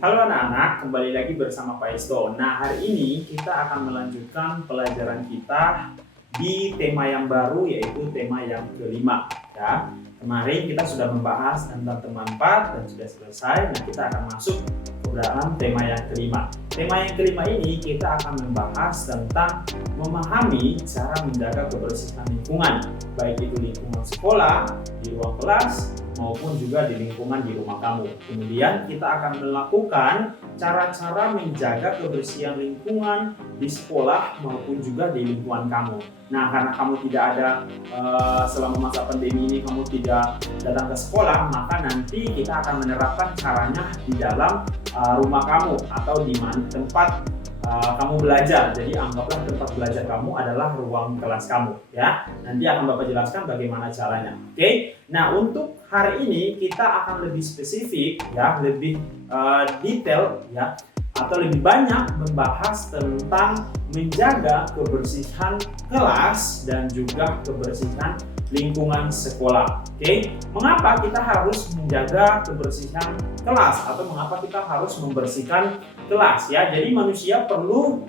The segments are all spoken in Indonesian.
Halo anak-anak, kembali lagi bersama Pak Isto. Nah, hari ini kita akan melanjutkan pelajaran kita di tema yang baru, yaitu tema yang kelima. Ya, kemarin kita sudah membahas tentang tema 4 dan sudah selesai. Nah, kita akan masuk ke dalam tema yang kelima. Tema yang kelima ini kita akan membahas tentang memahami cara menjaga kebersihan lingkungan, baik itu lingkungan sekolah, di ruang kelas, maupun juga di lingkungan di rumah kamu. Kemudian kita akan melakukan cara-cara menjaga kebersihan lingkungan di sekolah maupun juga di lingkungan kamu. Nah, karena kamu tidak ada selama masa pandemi ini kamu tidak datang ke sekolah, maka nanti kita akan menerapkan caranya di dalam rumah kamu atau di tempat kamu belajar. Jadi anggaplah tempat belajar kamu adalah ruang kelas kamu, ya. Nanti akan Bapak jelaskan bagaimana caranya. Oke. Nah, untuk hari ini kita akan lebih spesifik, ya, lebih detail, ya, atau lebih banyak membahas tentang menjaga kebersihan kelas dan juga kebersihan lingkungan sekolah. Oke, mengapa kita harus menjaga kebersihan kelas atau mengapa kita harus membersihkan kelas, ya? Jadi manusia perlu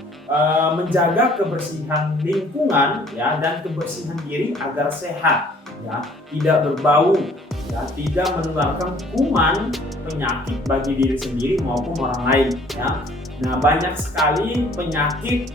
menjaga kebersihan lingkungan, ya, dan kebersihan diri agar sehat, ya, tidak berbau, ya, tidak menularkan kuman penyakit bagi diri sendiri maupun orang lain, ya. Nah, banyak sekali penyakit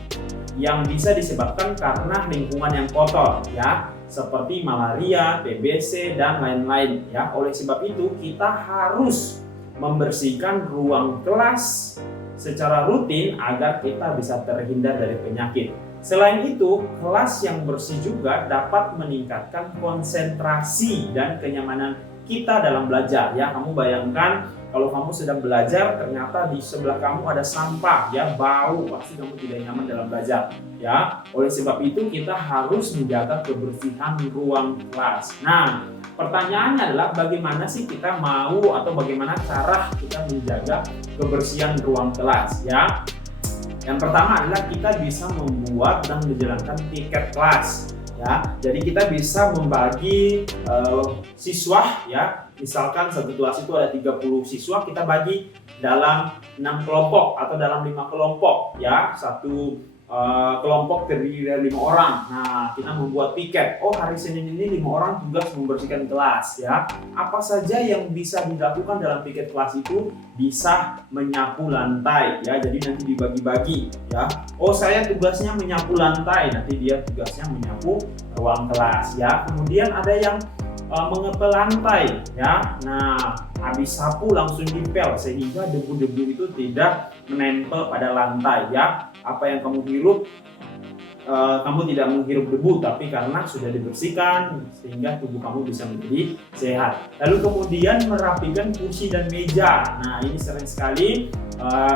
yang bisa disebabkan karena lingkungan yang kotor, ya, seperti malaria, TBC, dan lain-lain, ya. Oleh sebab itu kita harus membersihkan ruang kelas secara rutin agar kita bisa terhindar dari penyakit. Selain itu, kelas yang bersih juga dapat meningkatkan konsentrasi dan kenyamanan kita dalam belajar, ya. Kamu bayangkan kalau kamu sedang belajar ternyata di sebelah kamu ada sampah, ya, bau, pasti kamu tidak nyaman dalam belajar, ya. Oleh sebab itu kita harus menjaga kebersihan ruang kelas. Nah, pertanyaannya adalah bagaimana sih kita mau atau bagaimana cara kita menjaga kebersihan ruang kelas, ya. Yang pertama adalah kita bisa membuat dan menjalankan tiket kelas, ya. Jadi kita bisa membagi siswa, ya. Misalkan satu kelas itu ada 30 siswa, kita bagi dalam 6 kelompok atau dalam 5 kelompok, ya. Satu kelompok terdiri dari 5 orang. Nah, kita membuat piket. Oh, hari Senin ini 5 orang tugas membersihkan kelas, ya. Apa saja yang bisa dilakukan dalam piket kelas itu? Bisa menyapu lantai, ya. Jadi nanti dibagi-bagi, ya. Oh, saya tugasnya menyapu lantai, nanti dia tugasnya menyapu ruang kelas, ya. Kemudian ada yang mengepel lantai, ya. Nah, habis sapu langsung dipel sehingga debu-debu itu tidak menempel pada lantai, ya. Apa yang kamu hirup, kamu tidak menghirup debu, tapi karena sudah dibersihkan sehingga tubuh kamu bisa menjadi sehat. Lalu kemudian merapikan kursi dan meja. Nah, ini sering sekali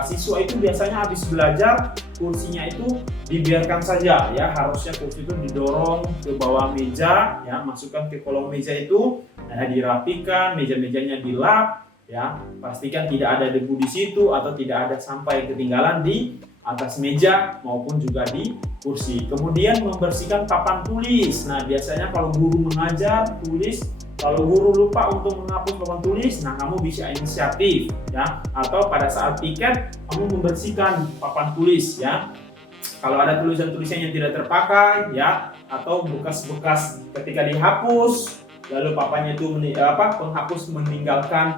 siswa itu biasanya habis belajar kursinya itu dibiarkan saja, ya. Harusnya kursi itu didorong ke bawah meja, ya, masukkan ke kolong meja itu, dirapikan, meja-mejanya dilap, ya. Pastikan tidak ada debu di situ atau tidak ada sampah yang ketinggalan di atas meja maupun juga di kursi. Kemudian membersihkan papan tulis. Nah, biasanya kalau guru mengajar tulis, kalau guru lupa untuk menghapus papan tulis, nah kamu bisa inisiatif, ya. Atau pada saat piket kamu membersihkan papan tulis, ya. Kalau ada tulisan-tulisan yang tidak terpakai, ya, atau bekas-bekas ketika dihapus, lalu papannya itu penghapus meninggalkan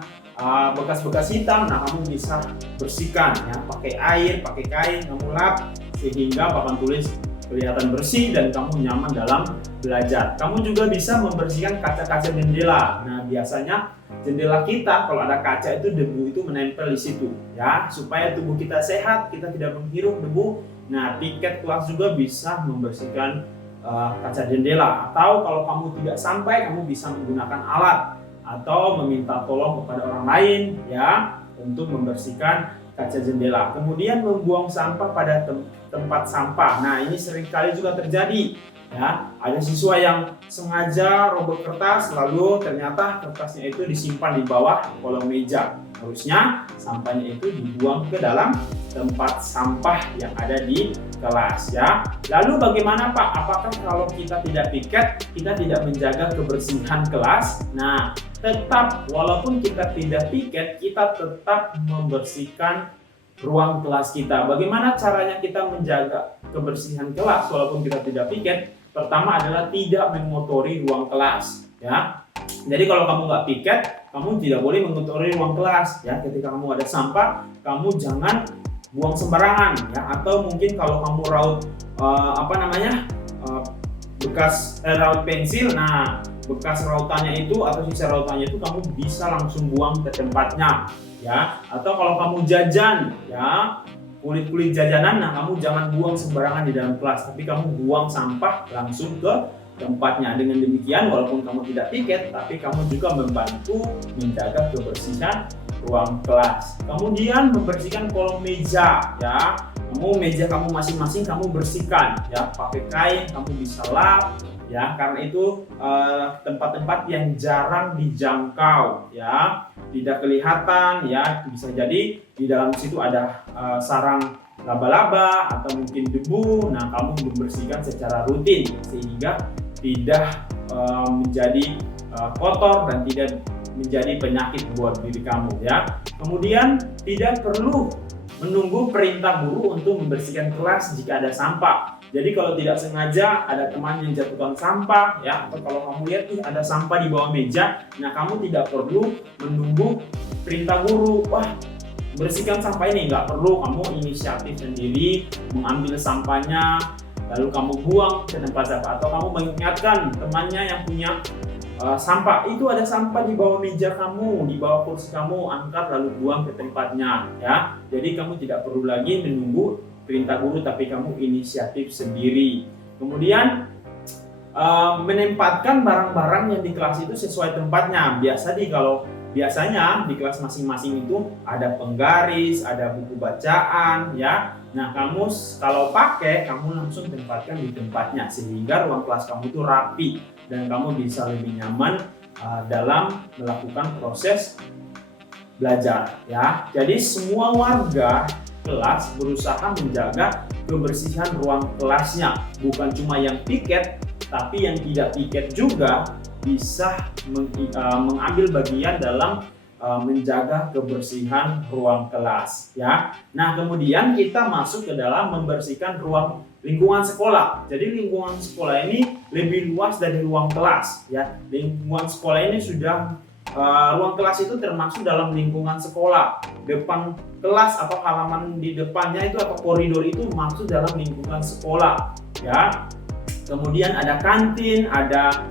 bekas-bekas hitam, nah kamu bisa bersihkan, ya, pakai air, pakai kain, kamu lap sehingga papan tulis kelihatan bersih dan kamu nyaman dalam belajar. Kamu juga bisa membersihkan kaca-kaca jendela. Nah, biasanya jendela kita kalau ada kaca itu debu itu menempel di situ, ya, supaya tubuh kita sehat, kita tidak menghirup debu. Nah, tiket kelas juga bisa membersihkan kaca jendela, atau kalau kamu tidak sampai, kamu bisa menggunakan alat atau meminta tolong kepada orang lain, ya, untuk membersihkan kaca jendela. Kemudian membuang sampah pada tempat sampah. Nah, ini seringkali juga terjadi, ya. Ada siswa yang sengaja robek kertas lalu ternyata kertasnya itu disimpan di bawah kolong meja. Harusnya sampahnya itu dibuang ke dalam tempat sampah yang ada di kelas, ya. Lalu bagaimana, Pak? Apakah kalau kita tidak piket, kita tidak menjaga kebersihan kelas? Nah, tetap walaupun kita tidak piket, kita tetap membersihkan ruang kelas kita. Bagaimana caranya kita menjaga kebersihan kelas walaupun kita tidak piket? Pertama adalah tidak mengotori ruang kelas, ya. Jadi kalau kamu nggak piket, kamu tidak boleh mengotori ruang kelas, ya. Ketika kamu ada sampah, kamu jangan buang sembarangan, ya. Atau mungkin kalau kamu raut bekas raut pensil, nah bekas rautannya itu atau sisa rautannya itu kamu bisa langsung buang ke tempatnya, ya. Atau kalau kamu jajan, ya, kulit jajanan, nah kamu jangan buang sembarangan di dalam kelas, tapi kamu buang sampah langsung ke tempatnya. Dengan demikian walaupun kamu tidak piket, tapi kamu juga membantu menjaga kebersihan ruang kelas. Kemudian membersihkan kolom meja, ya. Meja kamu masing-masing kamu bersihkan, ya, pakai kain, kamu bisa lap, ya, karena itu tempat-tempat yang jarang dijangkau, ya, tidak kelihatan, ya, bisa jadi di dalam situ ada sarang laba-laba atau mungkin debu. Nah, kamu membersihkan secara rutin sehingga tidak menjadi kotor dan tidak menjadi penyakit buat diri kamu, ya. Kemudian tidak perlu menunggu perintah guru untuk membersihkan kelas jika ada sampah. Jadi kalau tidak sengaja ada teman yang jatuhkan sampah, ya, atau kalau kamu lihat ada sampah di bawah meja, nah kamu tidak perlu menunggu perintah guru. Wah, bersihkan sampah ini, nggak perlu, kamu inisiatif sendiri mengambil sampahnya, lalu kamu buang ke tempat sampah, atau kamu mengingatkan temannya yang punya sampah, itu ada sampah di bawah meja kamu, di bawah kursi kamu, angkat lalu buang ke tempatnya, ya. Jadi kamu tidak perlu lagi menunggu perintah guru, tapi kamu inisiatif sendiri. Kemudian menempatkan barang-barang yang di kelas itu sesuai tempatnya. Biasanya di kelas masing-masing itu ada penggaris, ada buku bacaan, ya. Nah, kamu kalau pakai, kamu langsung tempatkan di tempatnya sehingga ruang kelas kamu itu rapi dan kamu bisa lebih nyaman dalam melakukan proses belajar, ya. Jadi semua warga kelas berusaha menjaga kebersihan ruang kelasnya, bukan cuma yang piket, tapi yang tidak piket juga bisa mengambil bagian dalam menjaga kebersihan ruang kelas, ya. Nah, kemudian kita masuk ke dalam membersihkan lingkungan sekolah. Jadi lingkungan sekolah ini lebih luas dari ruang kelas, ya. Lingkungan sekolah ini sudah ruang kelas itu termasuk dalam lingkungan sekolah. Depan kelas atau halaman di depannya itu atau koridor itu masuk dalam lingkungan sekolah, ya. Kemudian ada kantin, ada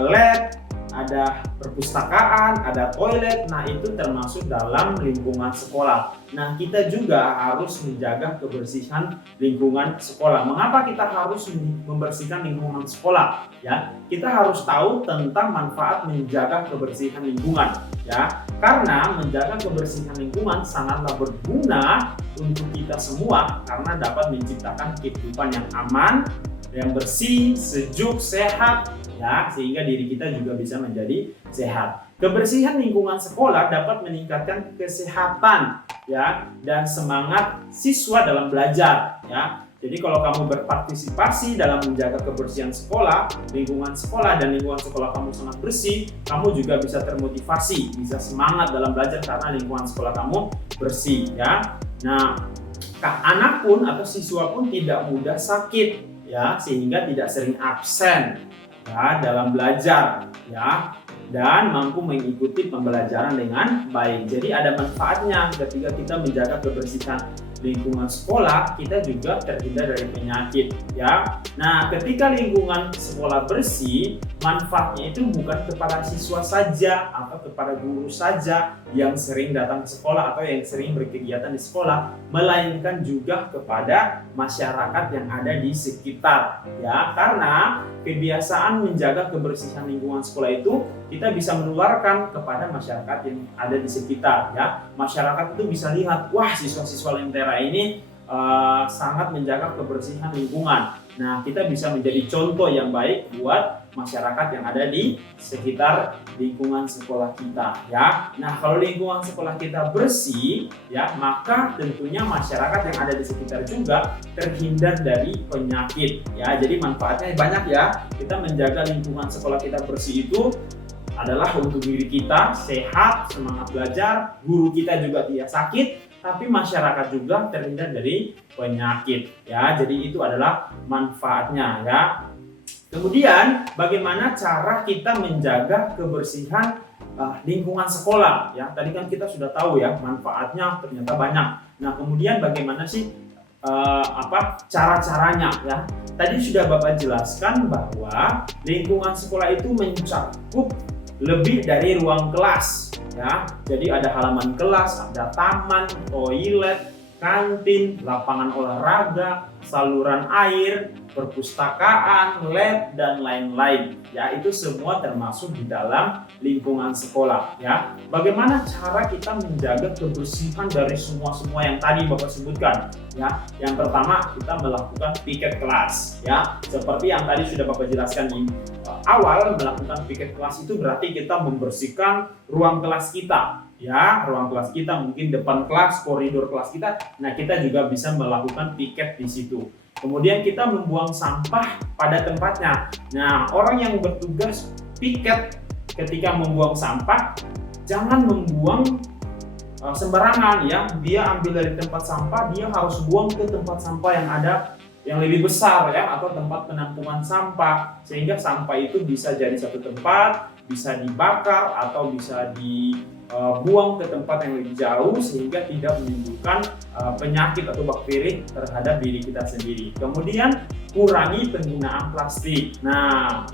lab, ada perpustakaan, ada toilet. Nah, itu termasuk dalam lingkungan sekolah. Nah, kita juga harus menjaga kebersihan lingkungan sekolah. Mengapa kita harus membersihkan lingkungan sekolah? Ya, kita harus tahu tentang manfaat menjaga kebersihan lingkungan, ya. Karena menjaga kebersihan lingkungan sangatlah berguna untuk kita semua karena dapat menciptakan kehidupan yang aman, yang bersih, sejuk, sehat, ya, sehingga diri kita juga bisa menjadi sehat. Kebersihan lingkungan sekolah dapat meningkatkan kesehatan, ya, dan semangat siswa dalam belajar, ya. Jadi kalau kamu berpartisipasi dalam menjaga kebersihan sekolah, lingkungan sekolah dan lingkungan sekolah kamu sangat bersih, kamu juga bisa termotivasi, bisa semangat dalam belajar karena lingkungan sekolah kamu bersih, ya. Nah, anak pun atau siswa pun tidak mudah sakit, ya, sehingga tidak sering absen, ya, dalam belajar, ya, dan mampu mengikuti pembelajaran dengan baik. Jadi ada manfaatnya ketika kita menjaga kebersihan lingkungan sekolah, kita juga terhindar dari penyakit, ya. Nah, ketika lingkungan sekolah bersih, manfaatnya itu bukan kepada siswa saja atau kepada guru saja yang sering datang ke sekolah atau yang sering berkegiatan di sekolah, melainkan juga kepada masyarakat yang ada di sekitar, ya. Karena kebiasaan menjaga kebersihan lingkungan sekolah itu kita bisa menularkan kepada masyarakat yang ada di sekitar, ya. Masyarakat itu bisa lihat, wah, siswa-siswa Lentera ini sangat menjaga kebersihan lingkungan. Nah, kita bisa menjadi contoh yang baik buat masyarakat yang ada di sekitar lingkungan sekolah kita, ya. Nah, kalau lingkungan sekolah kita bersih, ya, maka tentunya masyarakat yang ada di sekitar juga terhindar dari penyakit, ya. Jadi manfaatnya banyak, ya. Kita menjaga lingkungan sekolah kita bersih itu adalah untuk diri kita sehat, semangat belajar, guru kita juga tidak sakit, tapi masyarakat juga terhindar dari penyakit ya. Jadi itu adalah manfaatnya ya. Kemudian bagaimana cara kita menjaga kebersihan lingkungan sekolah ya. Tadi kan kita sudah tahu ya manfaatnya ternyata banyak. Nah, kemudian bagaimana sih cara-caranya ya. Tadi sudah Bapak jelaskan bahwa lingkungan sekolah itu mencakup lebih dari ruang kelas ya. Jadi ada halaman kelas, ada taman, toilet, kantin, lapangan olahraga, saluran air, perpustakaan, lab, dan lain-lain ya. Itu semua termasuk di dalam lingkungan sekolah ya. Bagaimana cara kita menjaga kebersihan dari semua yang tadi Bapak sebutkan ya. Yang pertama, kita melakukan piket kelas ya. Seperti yang tadi sudah Bapak jelaskan di awal, melakukan piket kelas itu berarti kita membersihkan ruang kelas kita ya, ruang kelas kita, mungkin depan kelas, koridor kelas kita. Nah, kita juga bisa melakukan piket di situ. Kemudian kita membuang sampah pada tempatnya. Nah, orang yang bertugas piket ketika membuang sampah, jangan membuang sembarangan ya. Dia ambil dari tempat sampah, dia harus buang ke tempat sampah yang ada yang lebih besar ya, atau tempat penampungan sampah, sehingga sampah itu bisa jadi satu tempat, bisa dibakar atau bisa dibuang ke tempat yang lebih jauh, sehingga tidak menimbulkan penyakit atau bakteri terhadap diri kita sendiri. Kemudian kurangi penggunaan plastik. Nah,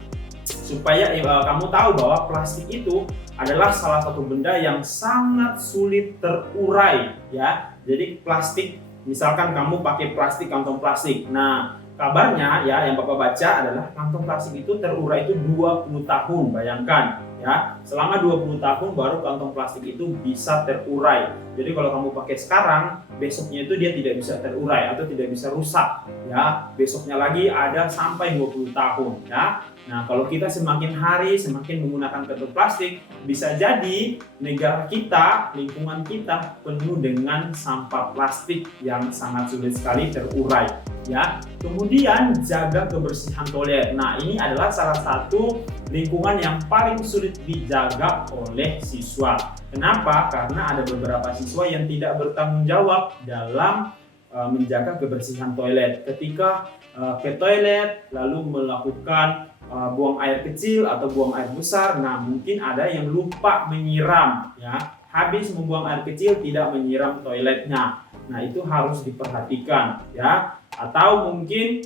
supaya kamu tahu bahwa plastik itu adalah salah satu benda yang sangat sulit terurai ya. Jadi plastik, misalkan kamu pakai plastik, kantong plastik. Nah, kabarnya ya yang Bapak baca adalah kantong plastik itu terurai itu 20 tahun. Bayangkan ya, selama 20 tahun baru kantong plastik itu bisa terurai. Jadi kalau kamu pakai sekarang, besoknya itu dia tidak bisa terurai atau tidak bisa rusak ya. Besoknya lagi ada sampai 20 tahun ya. Nah, kalau kita semakin hari semakin menggunakan kantong plastik, bisa jadi negara kita, lingkungan kita penuh dengan sampah plastik yang sangat sulit sekali terurai ya. Kemudian jaga kebersihan toilet. Nah, ini adalah salah satu lingkungan yang paling sulit dijaga oleh siswa. Kenapa? Karena ada beberapa siswa yang tidak bertanggung jawab dalam menjaga kebersihan toilet. Ketika ke toilet lalu melakukan buang air kecil atau buang air besar, nah mungkin ada yang lupa menyiram ya. Habis membuang air kecil tidak menyiram toiletnya. Nah, itu harus diperhatikan ya. Atau mungkin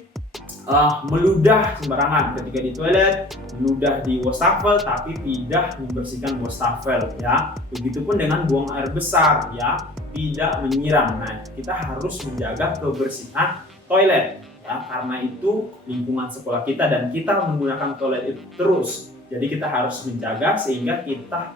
meludah sembarangan ketika di toilet, meludah di wastafel tapi tidak membersihkan wastafel ya. Begitupun dengan buang air besar ya, tidak menyiram. Nah, kita harus menjaga kebersihan toilet ya, karena itu lingkungan sekolah kita dan kita menggunakan toilet itu terus. Jadi kita harus menjaga sehingga kita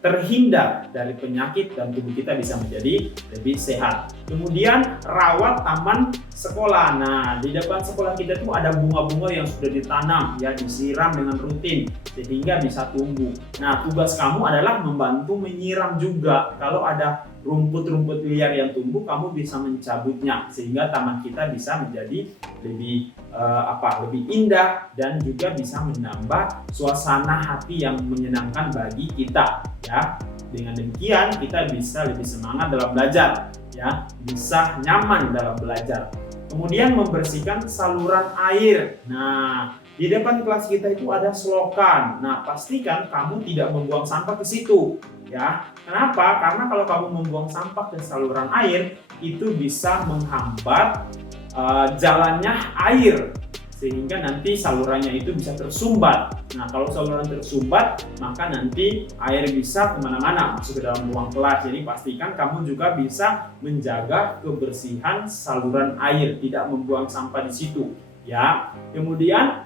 terhindar dari penyakit dan tubuh kita bisa menjadi lebih sehat. Kemudian rawat taman sekolah. Nah, di depan sekolah kita itu ada bunga-bunga yang sudah ditanam ya, disiram dengan rutin sehingga bisa tumbuh. Nah, tugas kamu adalah membantu menyiram juga. Kalau ada rumput-rumput liar yang tumbuh, kamu bisa mencabutnya sehingga taman kita bisa menjadi lebih lebih indah dan juga bisa menambah suasana hati yang menyenangkan bagi kita ya. Dengan demikian kita bisa lebih semangat dalam belajar ya, bisa nyaman dalam belajar. Kemudian membersihkan saluran air. Nah, di depan kelas kita itu ada selokan. Nah, pastikan kamu tidak membuang sampah ke situ ya. Kenapa? Karena kalau kamu membuang sampah ke saluran air, itu bisa menghambat jalannya air sehingga nanti salurannya itu bisa tersumbat. Nah, kalau saluran tersumbat, maka nanti air bisa kemana-mana masuk ke dalam ruang kelas. Jadi pastikan kamu juga bisa menjaga kebersihan saluran air, tidak membuang sampah di situ ya. Kemudian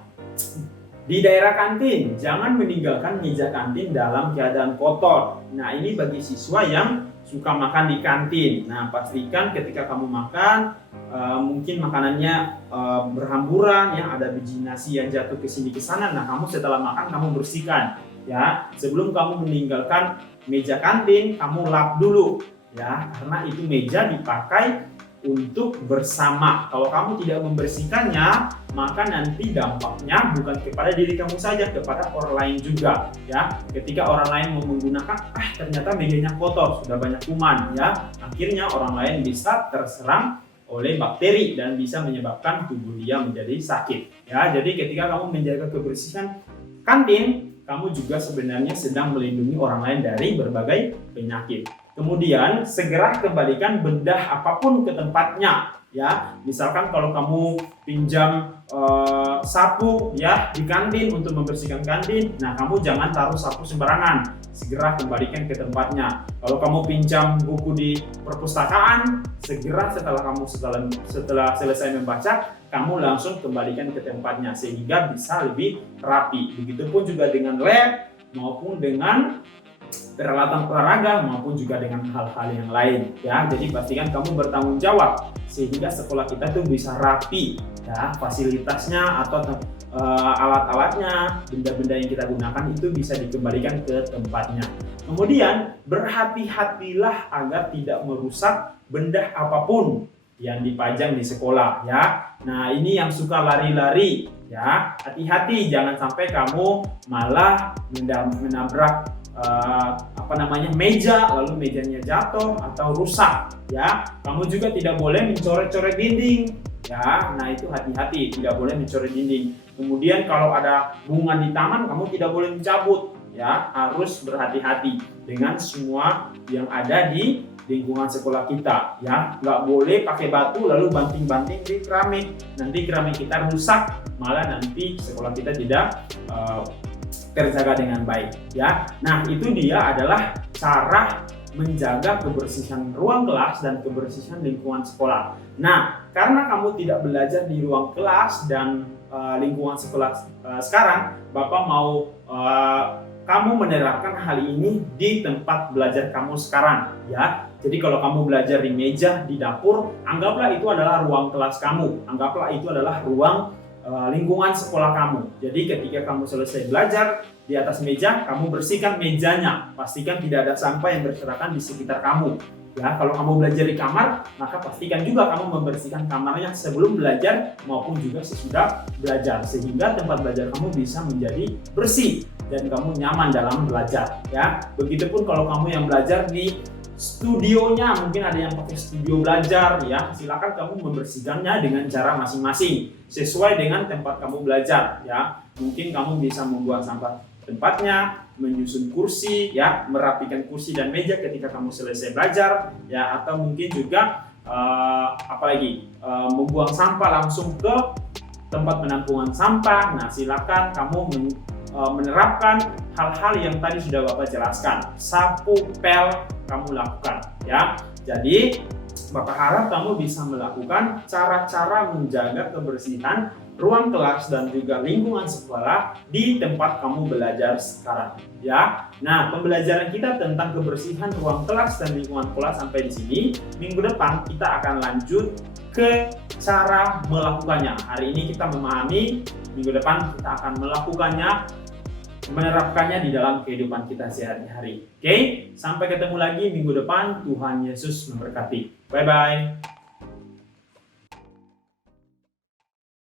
di daerah kantin, jangan meninggalkan meja kantin dalam keadaan kotor. Nah, ini bagi siswa yang suka makan di kantin. Nah, pastikan ketika kamu makan, mungkin makanannya berhamburan, ya ada biji nasi yang jatuh ke sini ke sana. Nah, kamu setelah makan kamu bersihkan, ya. Sebelum kamu meninggalkan meja kantin, kamu lap dulu, ya, karena itu meja dipakai untuk bersama. Kalau kamu tidak membersihkannya, maka nanti dampaknya bukan kepada diri kamu saja, kepada orang lain juga ya. Ketika orang lain mau menggunakan, ternyata mejanya kotor, sudah banyak kuman ya. Akhirnya orang lain bisa terserang oleh bakteri dan bisa menyebabkan tubuh dia menjadi sakit ya. Jadi ketika kamu menjaga kebersihan kantin, kamu juga sebenarnya sedang melindungi orang lain dari berbagai penyakit. Kemudian segera kembalikan benda apapun ke tempatnya ya. Misalkan kalau kamu pinjam sapu ya di kantin untuk membersihkan kantin, nah kamu jangan taruh sapu sembarangan, segera kembalikan ke tempatnya. Kalau kamu pinjam buku di perpustakaan, segera setelah selesai membaca, kamu langsung kembalikan ke tempatnya sehingga bisa lebih rapi. Begitupun juga dengan lab maupun dengan peralatan olahraga maupun juga dengan hal-hal yang lain ya. Jadi pastikan kamu bertanggung jawab sehingga sekolah kita tuh bisa rapi ya, fasilitasnya atau alat-alatnya, benda-benda yang kita gunakan itu bisa dikembalikan ke tempatnya. Kemudian berhati-hatilah agar tidak merusak benda apapun yang dipajang di sekolah ya. Nah, ini yang suka lari-lari ya, hati-hati jangan sampai kamu malah menabrak meja, lalu mejanya jatuh atau rusak ya. Kamu juga tidak boleh mencoret-coret dinding ya. Nah, itu hati-hati, tidak boleh mencoret dinding. Kemudian kalau ada bunga di taman, kamu tidak boleh mencabut ya. Harus berhati-hati dengan semua yang ada di lingkungan sekolah kita ya. Nggak boleh pakai batu lalu banting-banting di keramik, nanti keramik kita rusak, malah nanti sekolah kita tidak terjaga dengan baik ya. Nah, itu dia adalah cara menjaga kebersihan ruang kelas dan kebersihan lingkungan sekolah. Nah, karena kamu tidak belajar di ruang kelas dan lingkungan sekolah sekarang, Bapak mau kamu menerapkan hal ini di tempat belajar kamu sekarang ya. Jadi kalau kamu belajar di meja di dapur, anggaplah itu adalah ruang kelas kamu, anggaplah itu adalah ruang lingkungan sekolah kamu. Jadi ketika kamu selesai belajar di atas meja, kamu bersihkan mejanya, pastikan tidak ada sampah yang berserakan di sekitar kamu ya. Kalau kamu belajar di kamar, maka pastikan juga kamu membersihkan kamarnya sebelum belajar maupun juga sesudah belajar, sehingga tempat belajar kamu bisa menjadi bersih dan kamu nyaman dalam belajar ya. Begitupun kalau kamu yang belajar di studionya, mungkin ada yang pakai studio belajar ya, silakan kamu membersihkannya dengan cara masing-masing sesuai dengan tempat kamu belajar ya. Mungkin kamu bisa membuang sampah tempatnya, menyusun kursi ya, merapikan kursi dan meja ketika kamu selesai belajar ya, atau mungkin juga membuang sampah langsung ke tempat penampungan sampah. Nah, silakan kamu menerapkan hal-hal yang tadi sudah Bapak jelaskan. Sapu, pel kamu lakukan ya. Jadi Bapak harap kamu bisa melakukan cara-cara menjaga kebersihan ruang kelas dan juga lingkungan sekolah di tempat kamu belajar sekarang ya. Nah, pembelajaran kita tentang kebersihan ruang kelas dan lingkungan sekolah sampai di sini. Minggu depan kita akan lanjut ke cara melakukannya. Hari ini kita memahami, minggu depan kita akan melakukannya, menerapkannya di dalam kehidupan kita sehari-hari. Oke, sampai ketemu lagi minggu depan. Tuhan Yesus memberkati. Bye-bye.